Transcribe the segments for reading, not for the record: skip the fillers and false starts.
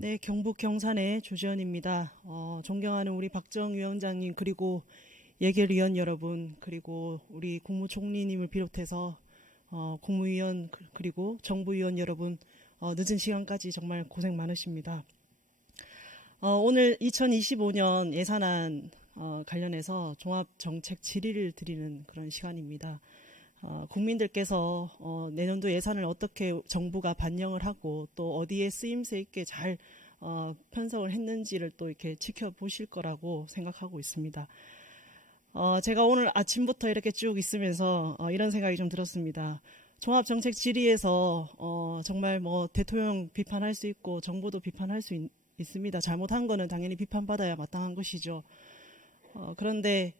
네, 경북 경산의 조지현입니다. 존경하는 우리 박정 위원장님, 그리고 예결위원 여러분, 그리고 우리 국무총리님을 비롯해서 국무위원 그리고 정부위원 여러분, 늦은 시간까지 정말 고생 많으십니다. 오늘 2025년 예산안 관련해서 종합정책 질의를 드리는 그런 시간입니다. 국민들께서 내년도 예산을 어떻게 정부가 반영을 하고 또 어디에 쓰임새 있게 잘 편성을 했는지를 또 이렇게 지켜보실 거라고 생각하고 있습니다. 제가 오늘 아침부터 이렇게 쭉 있으면서 이런 생각이 좀 들었습니다. 종합정책 질의에서 정말 뭐 대통령 비판할 수 있고 정부도 비판할 수 있습니다. 잘못한 거는 당연히 비판받아야 마땅한 것이죠. 그런데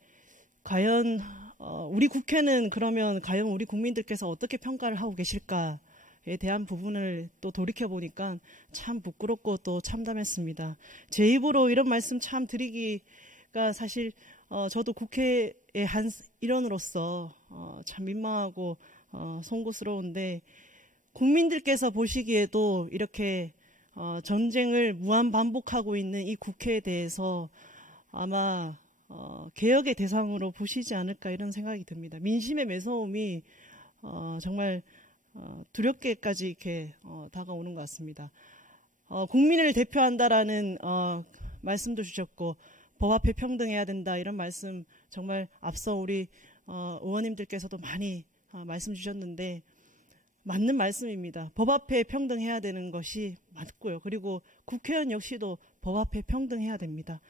과연 우리 국회는 그러면 과연 우리 국민들께서 어떻게 평가를 하고 계실까에 대한 부분을 또 돌이켜보니까 참 부끄럽고 또 참담했습니다. 제 입으로 이런 말씀 참 드리기가 사실 저도 국회의 한 일원으로서 참 민망하고 송구스러운데, 국민들께서 보시기에도 이렇게 전쟁을 무한 반복하고 있는 이 국회에 대해서 아마 개혁의 대상으로 보시지 않을까 이런 생각이 듭니다. 민심의 매서움이 정말 두렵게까지 이렇게 다가오는 것 같습니다. 국민을 대표한다라는 말씀도 주셨고, 법 앞에 평등해야 된다 이런 말씀 정말 앞서 우리 의원님들께서도 많이 말씀 주셨는데 맞는 말씀입니다. 법 앞에 평등해야 되는 것이 맞고요. 그리고 국회의원 역시도 법 앞에 평등해야 됩니다.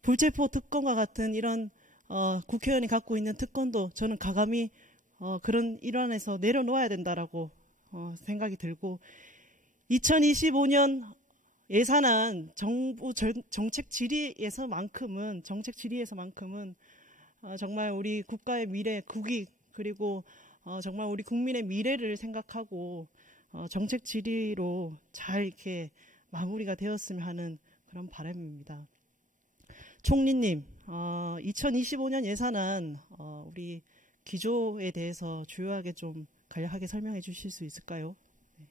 불체포 특권과 같은 이런 국회의원이 갖고 있는 특권도 저는 가감히 그런 일환에서 내려놓아야 된다라고 생각이 들고, 2025년 예산안 정부 정책 질의에서만큼은 정말 우리 국가의 미래, 국익, 그리고 정말 우리 국민의 미래를 생각하고 정책 질의로 잘 이렇게 마무리가 되었으면 하는 그런 바람입니다. 총리님, 2025년 예산안 우리 기조에 대해서 주요하게 좀 간략하게 설명해 주실 수 있을까요? 네.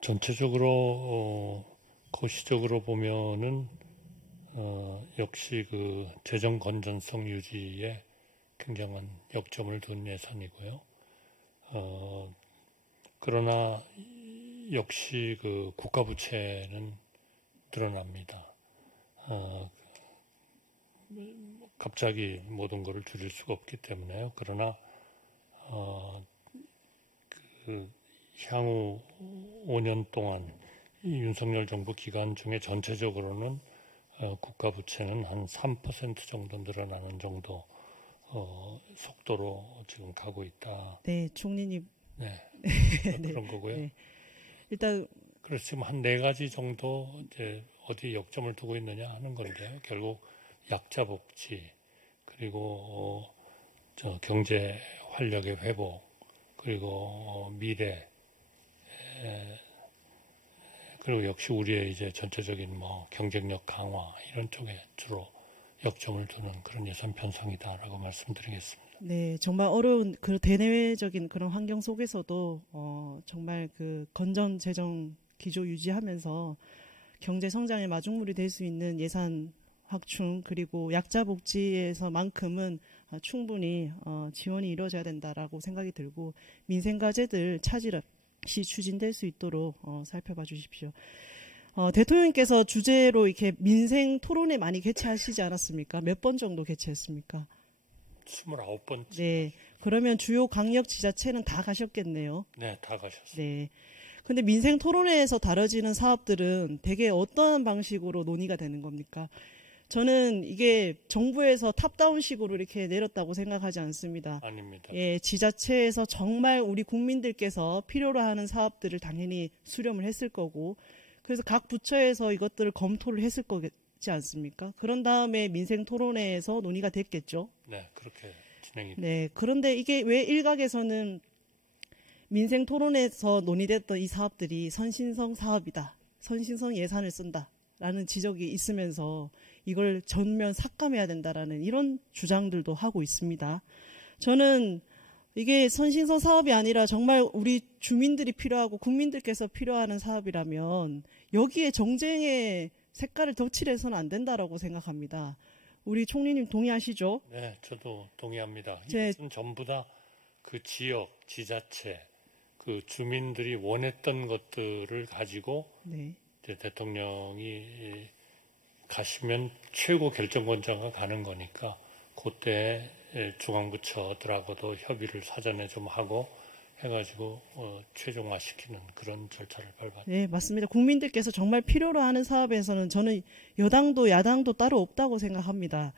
전체적으로 거시적으로 보면은 역시 그 재정 건전성 유지에 굉장한 역점을 둔 예산이고요. 그러나 역시 그 국가 부채는 늘어납니다. 갑자기 모든 것을 줄일 수가 없기 때문에요. 그러나 그 향후 5년 동안 이 윤석열 정부 기간 중에 전체적으로는 국가 부채는 한 3% 정도 늘어나는 정도 속도로 지금 가고 있다. 네, 총리님. 네, 네. 그런 거고요. 네. 일단 그래서 지금 한 4가지 정도 이제 어디 역점을 두고 있느냐 하는 건데요. 결국 약자 복지, 그리고 경제 활력의 회복, 그리고 미래, 그리고 역시 우리의 이제 전체적인 뭐 경쟁력 강화 이런 쪽에 주로 역점을 두는 그런 예산 편성이다라고 말씀드리겠습니다. 네, 정말 어려운 그 대내외적인 그런 환경 속에서도 정말 그 건전 재정 기조 유지하면서 경제 성장의 마중물이 될 수 있는 예산 확충, 그리고 약자 복지에서만큼은 충분히 지원이 이루어져야 된다라고 생각이 들고, 민생 과제들 차질 없이 추진될 수 있도록 살펴봐 주십시오. 대통령께서 주제로 이렇게 민생 토론회 많이 개최하시지 않았습니까? 몇 번 정도 개최했습니까? 29번째. 네. 그러면 주요 광역 지자체는 다 가셨겠네요. 네, 다 가셨습니다. 네. 근데 민생 토론회에서 다뤄지는 사업들은 대개 어떤 방식으로 논의가 되는 겁니까? 저는 이게 정부에서 탑다운식으로 이렇게 내렸다고 생각하지 않습니다. 아닙니다. 예, 지자체에서 정말 우리 국민들께서 필요로 하는 사업들을 당연히 수렴을 했을 거고, 그래서 각 부처에서 이것들을 검토를 했을 거지 않습니까? 그런 다음에 민생 토론회에서 논의가 됐겠죠. 네, 그렇게 진행이 됩니다. 네, 그런데 이게 왜 일각에서는 민생 토론에서 논의됐던 이 사업들이 선신성 사업이다, 선신성 예산을 쓴다라는 지적이 있으면서 이걸 전면 삭감해야 된다라는 이런 주장들도 하고 있습니다. 저는 이게 선신성 사업이 아니라 정말 우리 주민들이 필요하고 국민들께서 필요하는 사업이라면 여기에 정쟁의 색깔을 덧칠해서는 안 된다라고 생각합니다. 우리 총리님 동의하시죠? 네, 저도 동의합니다. 제- 이것은 전부 다 그 지역, 지자체, 그 주민들이 원했던 것들을 가지고 네. 이제 대통령이 가시면 최고 결정권자가 가는 거니까 그때 중앙부처들하고도 협의를 사전에 좀 하고 해가지고 최종화시키는 그런 절차를 밟았죠. 네, 맞습니다. 국민들께서 정말 필요로 하는 사업에서는 저는 여당도 야당도 따로 없다고 생각합니다.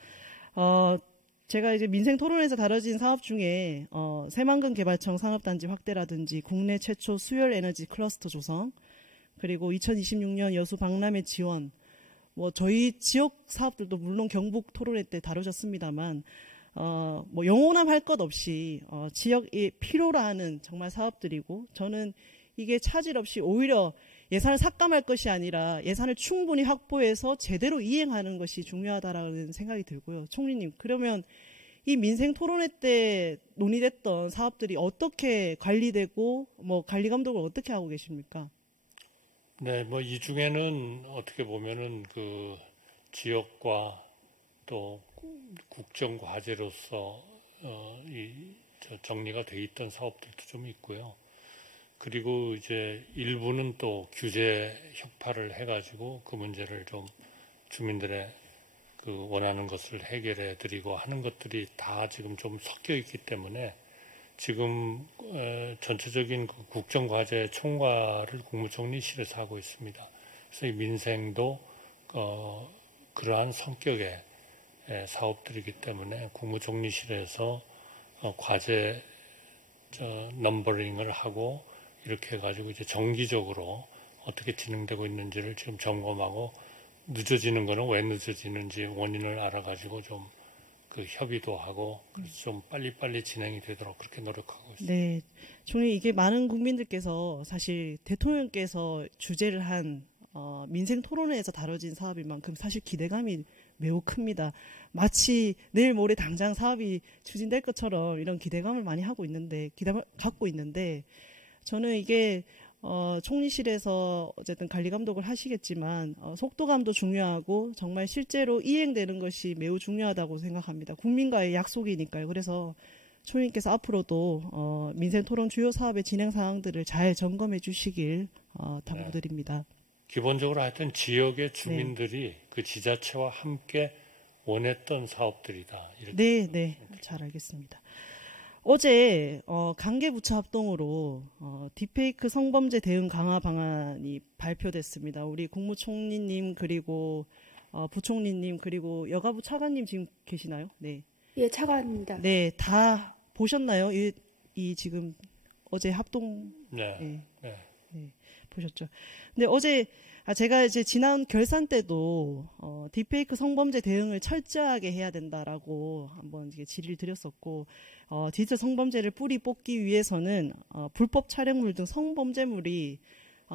제가 이제 민생 토론에서 다뤄진 사업 중에 새만금 개발청 산업단지 확대라든지 국내 최초 수열 에너지 클러스터 조성, 그리고 2026년 여수 박람회 지원, 뭐 저희 지역 사업들도 물론 경북 토론회 때 다루셨습니다만 뭐 영혼함할 것 없이 지역이 필요로 하는 정말 사업들이고, 저는 이게 차질 없이 오히려 예산을 삭감할 것이 아니라 예산을 충분히 확보해서 제대로 이행하는 것이 중요하다라는 생각이 들고요. 총리님, 그러면 이 민생 토론회 때 논의됐던 사업들이 어떻게 관리되고 뭐 관리 감독을 어떻게 하고 계십니까? 네, 뭐 이 중에는 어떻게 보면은 그 지역과 또 국정 과제로서 정리가 돼 있던 사업들도 좀 있고요. 그리고 이제 일부는 또 규제 혁파를 해가지고 그 문제를 좀 주민들의 그 원하는 것을 해결해 드리고 하는 것들이 다 지금 좀 섞여 있기 때문에 지금 전체적인 그 국정과제 총괄을 국무총리실에서 하고 있습니다. 그래서 이 민생도 그러한 성격의 사업들이기 때문에 국무총리실에서 과제 넘버링을 하고 이렇게 해가지고 이제 정기적으로 어떻게 진행되고 있는지를 지금 점검하고, 늦어지는 거는 왜 늦어지는지 원인을 알아가지고 좀 그 협의도 하고 그래서 좀 빨리빨리 진행이 되도록 그렇게 노력하고 있습니다. 네, 총리, 이게 많은 국민들께서 사실 대통령께서 주재를 한 민생 토론회에서 다뤄진 사업인 만큼 사실 기대감이 매우 큽니다. 마치 내일 모레 당장 사업이 추진될 것처럼 이런 기대감을 많이 갖고 있는데 저는 이게 총리실에서 어쨌든 관리 감독을 하시겠지만 속도감도 중요하고 정말 실제로 이행되는 것이 매우 중요하다고 생각합니다. 국민과의 약속이니까요. 그래서 총리님께서 앞으로도 민생 토론 주요 사업의 진행 사항들을 잘 점검해 주시길 당부드립니다. 기본적으로 하여튼 지역의 주민들이 그 지자체와 함께 원했던 사업들이다. 이렇게 네, 잘 알겠습니다. 어제 관계부처 합동으로 딥페이크 성범죄 대응 강화 방안이 발표됐습니다. 우리 국무총리님 그리고 부총리님 그리고 여가부 차관님 지금 계시나요? 네. 예, 차관입니다. 네, 다 보셨나요? 이 지금 어제 합동 네. 보셨죠? 근데 어제 제가 이제 지난 결산 때도 딥페이크 성범죄 대응을 철저하게 해야 된다라고 한번 이제 질의를 드렸었고, 디지털 성범죄를 뿌리 뽑기 위해서는 불법 촬영물 등 성범죄물이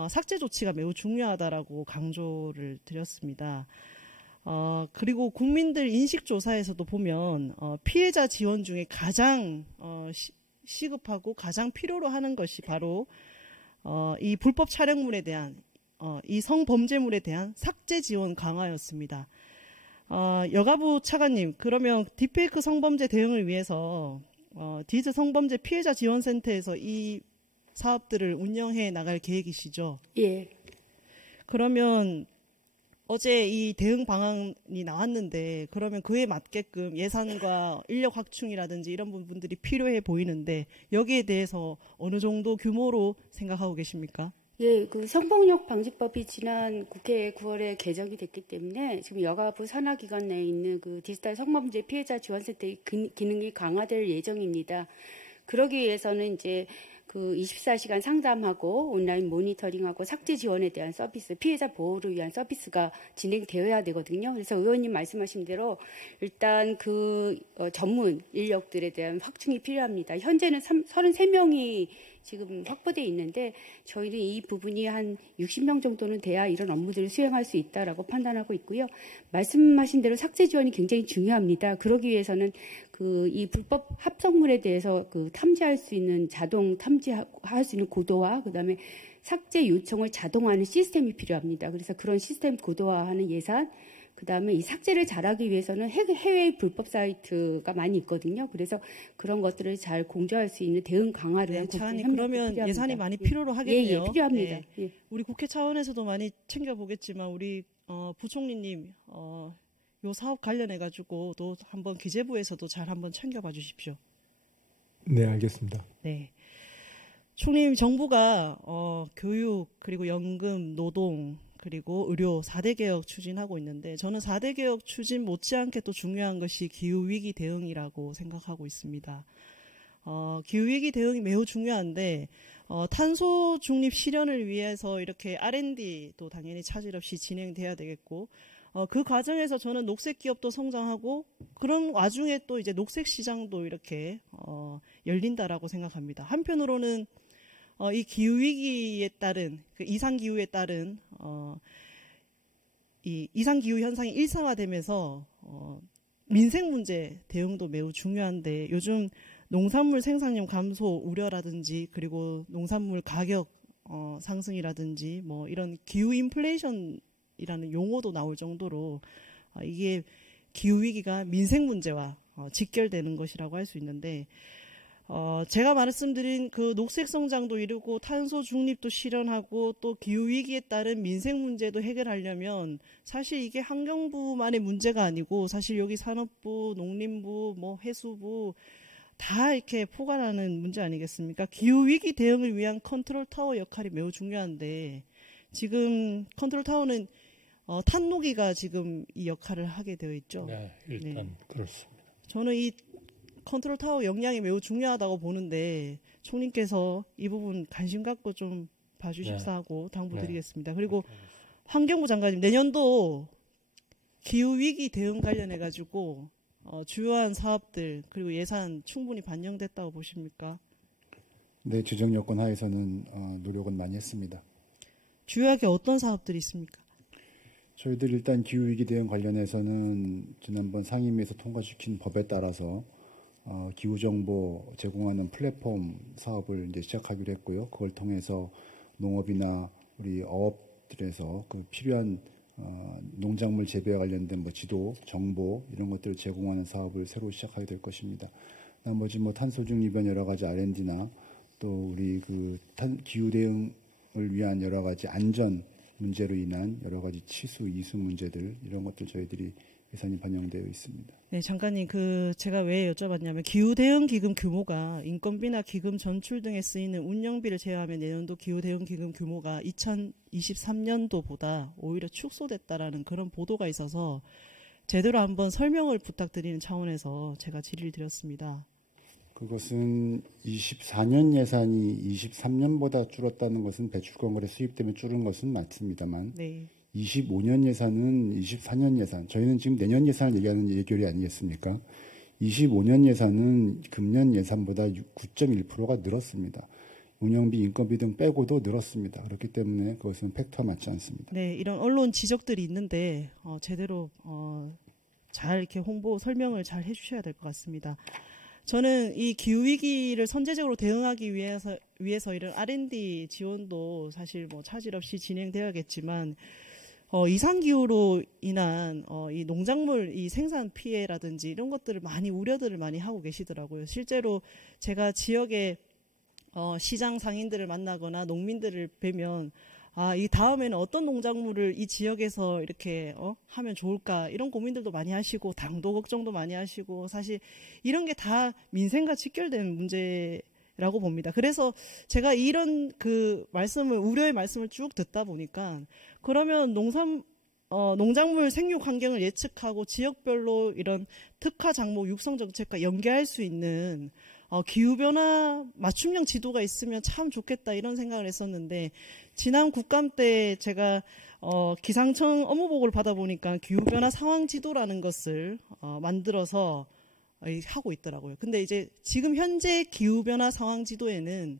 삭제 조치가 매우 중요하다라고 강조를 드렸습니다. 그리고 국민들 인식 조사에서도 보면 피해자 지원 중에 가장 시급하고 가장 필요로 하는 것이 바로 이 불법 촬영물에 대한 이 성범죄물에 대한 삭제 지원 강화였습니다. 여가부 차관님, 그러면 딥페이크 성범죄 대응을 위해서 디지털 성범죄 피해자 지원센터에서 이 사업들을 운영해 나갈 계획이시죠? 예. 그러면 어제 이 대응 방안이 나왔는데 그러면 그에 맞게끔 예산과 인력 확충이라든지 이런 부분들이 필요해 보이는데 여기에 대해서 어느 정도 규모로 생각하고 계십니까? 예, 그 성폭력 방지법이 지난 국회 9월에 개정이 됐기 때문에 지금 여가부 산하기관 내에 있는 그 디지털 성범죄 피해자 지원센터의 기능이 강화될 예정입니다. 그러기 위해서는 이제 그 24시간 상담하고 온라인 모니터링하고 삭제 지원에 대한 서비스, 피해자 보호를 위한 서비스가 진행되어야 되거든요. 그래서 의원님 말씀하신 대로 일단 그 전문 인력들에 대한 확충이 필요합니다. 현재는 33명이 지금 확보되어 있는데 저희는 이 부분이 한 60명 정도는 돼야 이런 업무들을 수행할 수 있다라고 판단하고 있고요. 말씀하신 대로 삭제 지원이 굉장히 중요합니다. 그러기 위해서는 그 이 불법 합성물에 대해서 탐지할 수 있는 자동 탐지할 수 있는 고도화, 그다음에 삭제 요청을 자동화하는 시스템이 필요합니다. 그래서 그런 시스템 고도화하는 예산, 그다음에 이 삭제를 잘하기 위해서는 해외 불법 사이트가 많이 있거든요. 그래서 그런 것들을 잘 공조할 수 있는 대응 강화를 네, 차관님 그러면 필요합니다. 예산이 많이 필요로 하겠네요. 예, 필요합니다. 네. 예. 우리 국회 차원에서도 많이 챙겨보겠지만 우리 부총리님 요 사업 관련해 가지고 또 한번 기재부에서도 잘 한번 챙겨봐 주십시오. 네, 알겠습니다. 네. 총리님, 정부가 교육 그리고 연금, 노동 그리고 의료 4대 개혁 추진하고 있는데 저는 4대 개혁 추진 못지않게 또 중요한 것이 기후위기 대응이라고 생각하고 있습니다. 기후위기 대응이 매우 중요한데 탄소 중립 실현을 위해서 이렇게 R&D도 당연히 차질 없이 진행돼야 되겠고 그 과정에서 저는 녹색 기업도 성장하고 그런 와중에 또 이제 녹색 시장도 이렇게 열린다라고 생각합니다. 한편으로는 이 기후 위기에 따른 그 이상 기후에 따른 이 이상 기후 현상이 일상화되면서 민생 문제 대응도 매우 중요한데 요즘 농산물 생산량 감소 우려라든지 그리고 농산물 가격 상승이라든지 뭐 이런 기후 인플레이션이라는 용어도 나올 정도로 이게 기후 위기가 민생 문제와 직결되는 것이라고 할 수 있는데 제가 말씀드린 그 녹색 성장도 이루고 탄소 중립도 실현하고 또 기후 위기에 따른 민생 문제도 해결하려면 사실 이게 환경부만의 문제가 아니고 사실 여기 산업부, 농림부, 뭐 해수부 다 이렇게 포괄하는 문제 아니겠습니까? 기후 위기 대응을 위한 컨트롤 타워 역할이 매우 중요한데 지금 컨트롤 타워는 탄노기가 지금 이 역할을 하게 되어 있죠. 네, 일단 그렇습니다. 저는 이 컨트롤 타워 역량이 매우 중요하다고 보는데 총리께서 이 부분 관심 갖고 좀 봐주십사 하고 당부드리겠습니다. 그리고 환경부 장관님 내년도 기후위기 대응 관련해 가지고 주요한 사업들 그리고 예산 충분히 반영됐다고 보십니까? 네, 주정 여건 하에서는 노력은 많이 했습니다. 주요하게 어떤 사업들이 있습니까? 저희들 일단 기후위기 대응 관련해서는 지난번 상임위에서 통과시킨 법에 따라서 기후정보 제공하는 플랫폼 사업을 이제 시작하기로 했고요. 그걸 통해서 농업이나 우리 어업들에서 그 필요한 농작물 재배와 관련된 뭐 지도, 정보 이런 것들을 제공하는 사업을 새로 시작하게 될 것입니다. 나머지 뭐 탄소 중립이나 여러 가지 R&D나 또 우리 그 기후 대응을 위한 여러 가지 안전 문제로 인한 여러 가지 치수, 이수 문제들 이런 것들 저희들이 예산이 반영되어 있습니다. 네, 장관님, 제가 왜 여쭤봤냐면 기후대응기금 규모가 인건비나 기금 전출 등에 쓰이는 운영비를 제외하면 내년도 기후대응기금 규모가 2023년도보다 오히려 축소됐다라는 그런 보도가 있어서 제대로 한번 설명을 부탁드리는 차원에서 제가 질의를 드렸습니다. 그것은 24년 예산이 23년보다 줄었다는 것은 배출권거래 수입 때문에 줄은 것은 맞습니다만 네. 25년 예산은 24년 예산, 저희는 지금 내년 예산을 얘기하는 예결이 아니겠습니까? 25년 예산은 금년 예산보다 9.1%가 늘었습니다. 운영비, 인건비 등 빼고도 늘었습니다. 그렇기 때문에 그것은 팩트와 맞지 않습니다. 네, 이런 언론 지적들이 있는데 제대로 잘 이렇게 홍보 설명을 잘 해주셔야 될 것 같습니다. 저는 이 기후위기를 선제적으로 대응하기 위해서 이런 R&D 지원도 사실 뭐 차질 없이 진행되어야겠지만 이상기후로 인한 이 농작물 이 생산 피해라든지 이런 것들을 많이 우려들을 많이 하고 계시더라고요. 실제로 제가 지역에 시장 상인들을 만나거나 농민들을 뵈면 이 다음에는 어떤 농작물을 이 지역에서 이렇게 하면 좋을까 이런 고민들도 많이 하시고 당도 걱정도 많이 하시고 사실 이런 게 다 민생과 직결된 문제라고 봅니다. 그래서 제가 이런 우려의 말씀을 쭉 듣다 보니까 그러면 농작물 생육 환경을 예측하고 지역별로 이런 특화 작목 육성 정책과 연계할 수 있는 기후변화 맞춤형 지도가 있으면 참 좋겠다 이런 생각을 했었는데 지난 국감 때 제가 기상청 업무보고를 받아보니까 기후변화 상황 지도라는 것을 만들어서 하고 있더라고요. 근데 이제 지금 현재 기후변화 상황 지도에는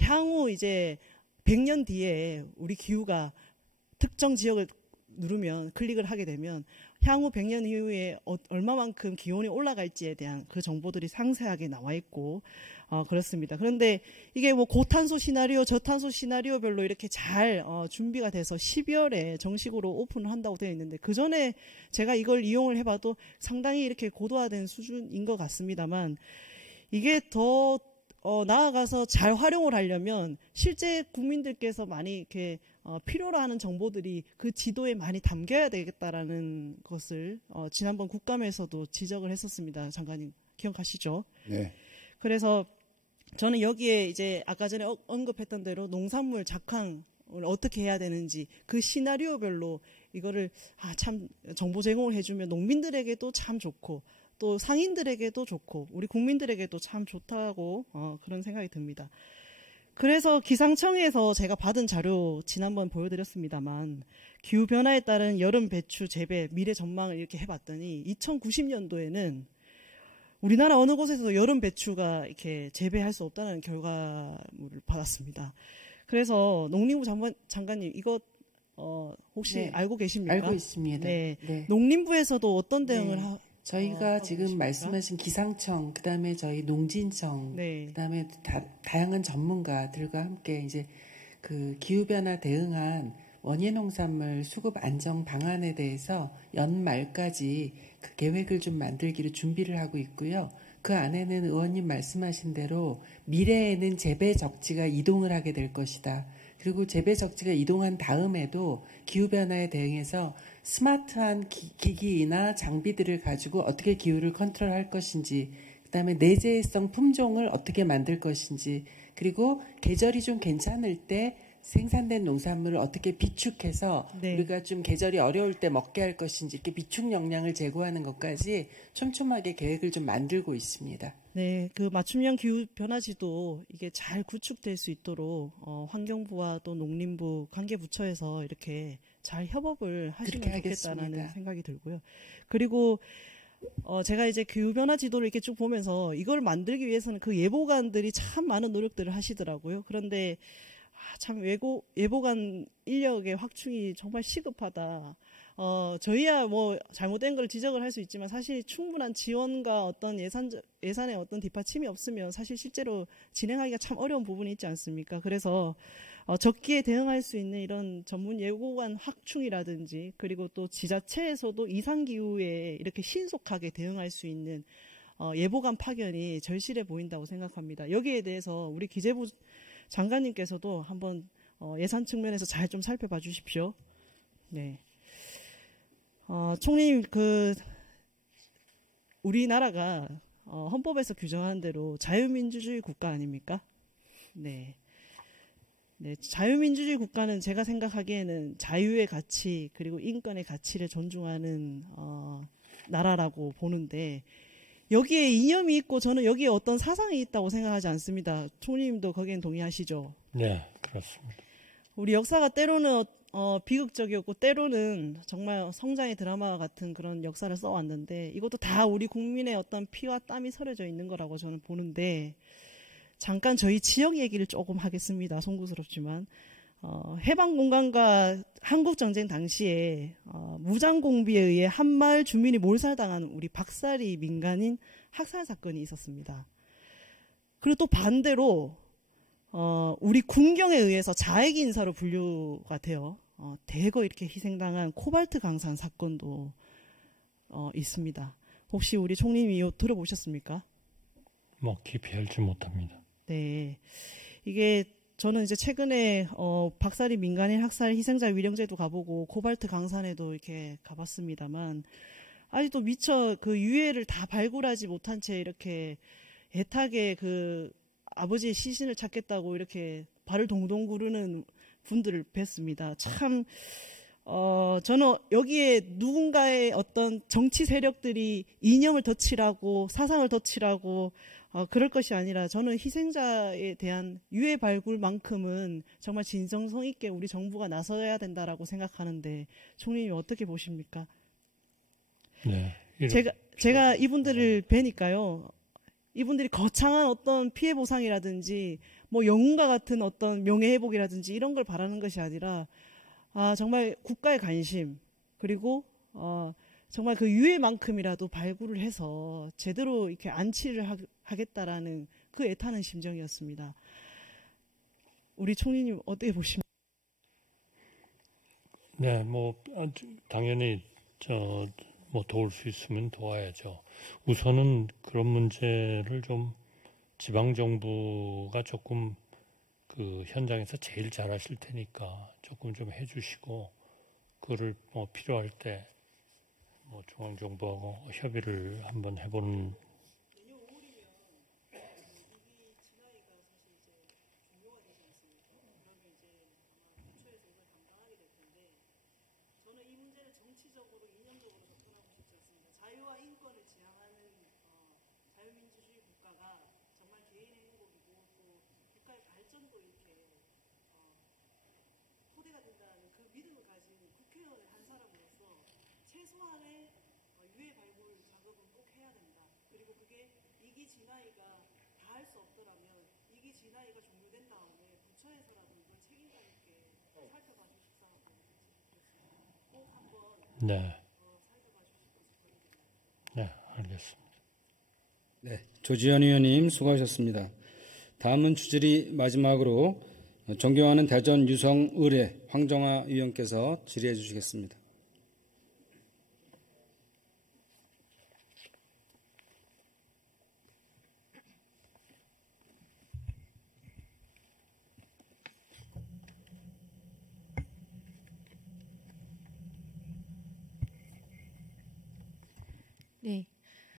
향후 이제 100년 뒤에 우리 기후가 특정 지역을 누르면 클릭을 하게 되면 향후 100년 이후에 얼마만큼 기온이 올라갈지에 대한 그 정보들이 상세하게 나와 있고 그렇습니다. 그런데 이게 뭐 고탄소 시나리오, 저탄소 시나리오별로 이렇게 잘 준비가 돼서 12월에 정식으로 오픈을 한다고 되어 있는데 그 전에 제가 이걸 이용을 해봐도 상당히 이렇게 고도화된 수준인 것 같습니다만 이게 더 나아가서 잘 활용을 하려면 실제 국민들께서 많이 이렇게 필요로 하는 정보들이 그 지도에 많이 담겨야 되겠다라는 것을 지난번 국감에서도 지적을 했었습니다. 장관님 기억하시죠? 네. 그래서 저는 여기에 이제 아까 전에 언급했던 대로 농산물 작황을 어떻게 해야 되는지 그 시나리오별로 이거를 참 정보 제공을 해주면 농민들에게도 참 좋고 또 상인들에게도 좋고 우리 국민들에게도 참 좋다고 그런 생각이 듭니다. 그래서 기상청에서 제가 받은 자료 지난번 보여드렸습니다만 기후변화에 따른 여름 배추 재배 미래 전망을 이렇게 해봤더니 2090년도에는 우리나라 어느 곳에서도 여름 배추가 이렇게 재배할 수 없다는 결과물을 받았습니다. 그래서 농림부 장관님 이거 혹시 네, 알고 계십니까? 알고 있습니다. 네. 네. 농림부에서도 어떤 대응을 네. 저희가 하고 지금 계십니까? 말씀하신 기상청, 그다음에 저희 농진청, 네. 그다음에 다양한 전문가들과 함께 이제 그 기후 변화 대응한 원예 농산물 수급 안정 방안에 대해서 연말까지 그 계획을 좀 만들기로 준비를 하고 있고요. 그 안에는 의원님 말씀하신 대로 미래에는 재배 적지가 이동을 하게 될 것이다. 그리고 재배 적지가 이동한 다음에도 기후 변화에 대응해서 스마트한 기기나 장비들을 가지고 어떻게 기후를 컨트롤할 것인지, 그다음에 내재성 품종을 어떻게 만들 것인지, 그리고 계절이 좀 괜찮을 때 생산된 농산물을 어떻게 비축해서 네. 우리가 좀 계절이 어려울 때 먹게 할 것인지 이렇게 비축 역량을 제고하는 것까지 촘촘하게 계획을 좀 만들고 있습니다. 네, 그 맞춤형 기후 변화지도 이게 잘 구축될 수 있도록 환경부와 또 농림부 관계 부처에서 이렇게 잘 협업을 하시면 그렇게 좋겠다라는 하겠습니다. 생각이 들고요. 그리고 제가 이제 기후 변화 지도를 이렇게 쭉 보면서 이걸 만들기 위해서는 그 예보관들이 참 많은 노력들을 하시더라고요. 그런데 참 예보관 인력의 확충이 정말 시급하다. 저희야 뭐 잘못된 걸 지적을 할 수 있지만 사실 충분한 지원과 어떤 예산의 어떤 뒷받침이 없으면 사실 실제로 진행하기가 참 어려운 부분이 있지 않습니까? 그래서 적기에 대응할 수 있는 이런 전문 예보관 확충이라든지 그리고 또 지자체에서도 이상기후에 이렇게 신속하게 대응할 수 있는 예보관 파견이 절실해 보인다고 생각합니다. 여기에 대해서 우리 기재부 장관님께서도 한번 예산 측면에서 잘 좀 살펴봐 주십시오. 네. 총리님, 우리나라가 헌법에서 규정한 대로 자유민주주의 국가 아닙니까? 네. 네. 자유민주주의 국가는 제가 생각하기에는 자유의 가치 그리고 인권의 가치를 존중하는 나라라고 보는데 여기에 이념이 있고 저는 여기에 어떤 사상이 있다고 생각하지 않습니다. 총리님도 거기엔 동의하시죠? 네, 그렇습니다. 우리 역사가 때로는 비극적이었고 때로는 정말 성장의 드라마와 같은 그런 역사를 써왔는데 이것도 다 우리 국민의 어떤 피와 땀이 서려져 있는 거라고 저는 보는데 잠깐 저희 지역 얘기를 조금 하겠습니다. 송구스럽지만 해방공간과 한국전쟁 당시에 무장공비에 의해 한마을 주민이 몰살당한 우리 박사리 민간인 학살 사건이 있었습니다. 그리고 또 반대로 우리 군경에 의해서 자액 인사로 분류가 되어 대거 이렇게 희생당한 코발트 강산 사건도 있습니다. 혹시 우리 총님이 이거 들어보셨습니까? 뭐 깊이 알지 못합니다. 네, 이게 저는 이제 최근에 박사리 민간인 학살 희생자 위령제도 가보고 코발트 강산에도 이렇게 가봤습니다만 아직도 미처 그 유해를 다 발굴하지 못한 채 이렇게 애타게 그 아버지의 시신을 찾겠다고 이렇게 발을 동동 구르는 분들을 뵀습니다. 참 저는 여기에 누군가의 어떤 정치 세력들이 이념을 덧칠하고 사상을 덧칠하고 그럴 것이 아니라 저는 희생자에 대한 유해 발굴만큼은 정말 진정성 있게 우리 정부가 나서야 된다라고 생각하는데 총리님 어떻게 보십니까? 네. 제가 이분들을 뵈니까요. 이분들이 거창한 어떤 피해 보상이라든지 뭐 영웅과 같은 어떤 명예회복이라든지 이런 걸 바라는 것이 아니라 정말 국가의 관심 그리고 정말 그 유해만큼이라도 발굴을 해서 제대로 이렇게 안치를 하겠다라는 그 애타는 심정이었습니다. 우리 총리님 어떻게 보십니까? 네, 뭐 당연히 뭐 도울 수 있으면 도와야죠. 우선은 그런 문제를 좀 지방 정부가 조금 그 현장에서 제일 잘하실 테니까 조금 좀 해주시고, 그거를 뭐 필요할 때 뭐 중앙 정부하고 협의를 한번 해보는. 저는 이 문제를 정치적으로 이념적으로 접근하고 싶지 않습니다. 자유와 인권을 지향하는 자유민주주의 국가가 정말 개인의 행복이고 또 국가의 발전도 이렇게 토대가 된다는 그 믿음을 가진 국회의원 한 사람으로서 최소한의 유해 발굴 작업은 꼭 해야 된다. 그리고 그게 이기 진화이가 다 할 수 없더라면 이기 진화이가 종료된 다음에 부처에서라도 이걸 책임감 있게 살펴봐 주십사. 네. 네, 알겠습니다. 네, 조지현 의원님 수고하셨습니다. 다음은 주질의 마지막으로 존경하는 대전 유성의뢰 황정화 의원께서 질의해 주시겠습니다.